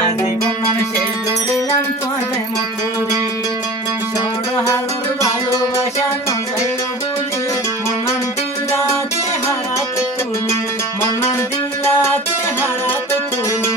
আজীবন শেষ করিলাম তোমার প্রেম করি সরহালোর ভালোবাসা নজাইল বলি মনন দিলাতে হারাত তুলি মনন দিলাতে হারাত তুলি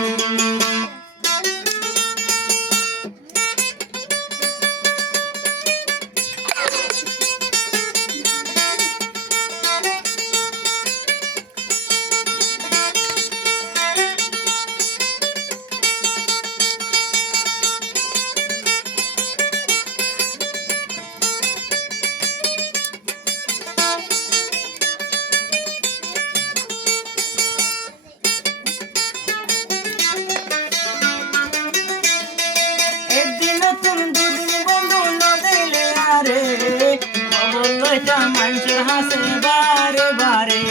মানুষের হাসে বারে বারে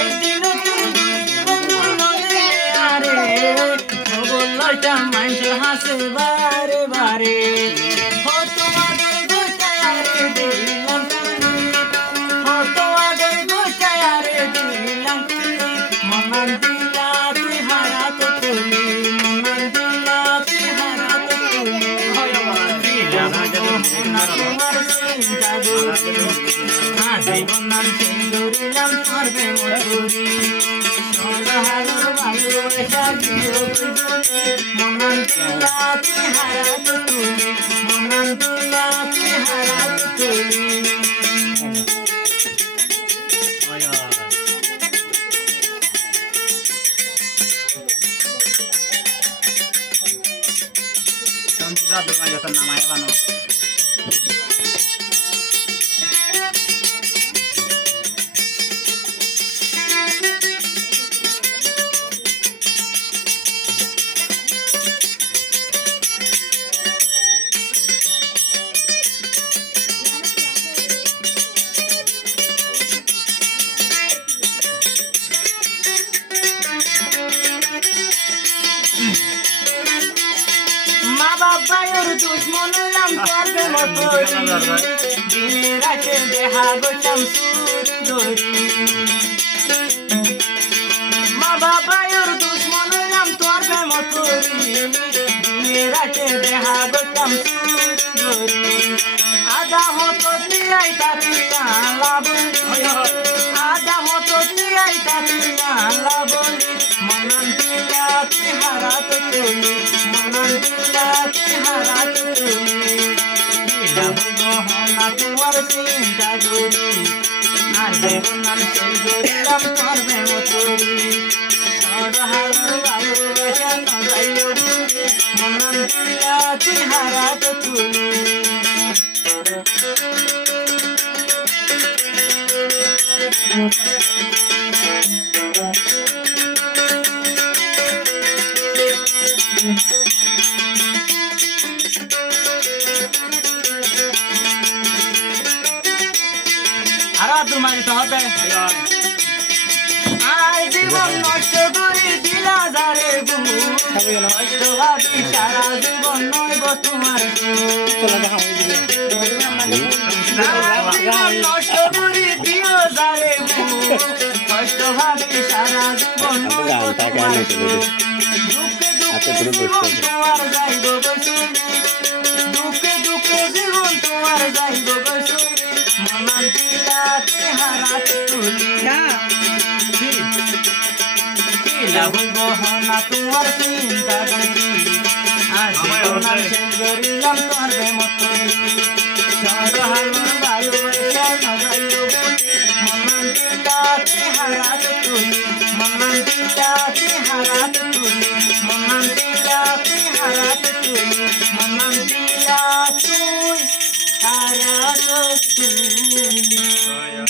একদিন মানুষের হাসে বারে বারে তোমাদের গোটায়ারে দিলাম তোমাদের গোটায়ারে দিলাম মনন দিলা তুই হারাত তুলি মনন দিলা তুই হারাত তুলি তোমার চিন্তা করি আজীবন সিন্দুরিলাম তোর প্রেম করি সরহালোর ভালোবাসা মনন দিলা তুই হারাত তুলি মনন দিলা তুই হারাত তুলি বাবার দুশ্মন হলাম তোর প্রেম করি দিনে রাতে দেহা গোছাম সুর ধরি মা বাবার দুশ্মন হলাম তোর প্রেম করি দিনে রাতে দেহা গোছাম সুর ধরি আধা মতো তিয়াই তারি লাবলি আধা মতো তিয়াই তারি লাবলি মনন দিলা তুই হারাত তুলি মনন দিলা তুই হারাত তুলি না তোমার চিন্তা করি আজীবন শেষ করিলাম তোর প্রেম করি সরহালোর ভালোবাসা নজাইল বলি মনন দিলা তুই হারাত তুলি আর তোমার তো হবে আর জীবন নষ্ট করে দিলা যারে গু নষ্ট ভাবি সারা জীবন নইব তোমার জীবন নষ্ট করে দিও যারে গু নষ্ট ভাবি সারা জীবন নইব তোমার দুঃখে দুঃখে জীবন তোমার যাইব বসুনি দুঃখে দুঃখে জীবন তোমার যাইব বসুনি মনন দিলা তুই হারাত তুলি দিলা হইব না তোমার চিন্তা করি আজীবন শেষ করিলাম তোর প্রেম করি সরহালোর ভালোবাসা নজাইল বলি মনন দিলা তুই হারাত তুলি মনন দিলা তুই হারাত তুলি মনন দিলা তুই হারাত তুলি মনন দিলা তুই হারাত তুলি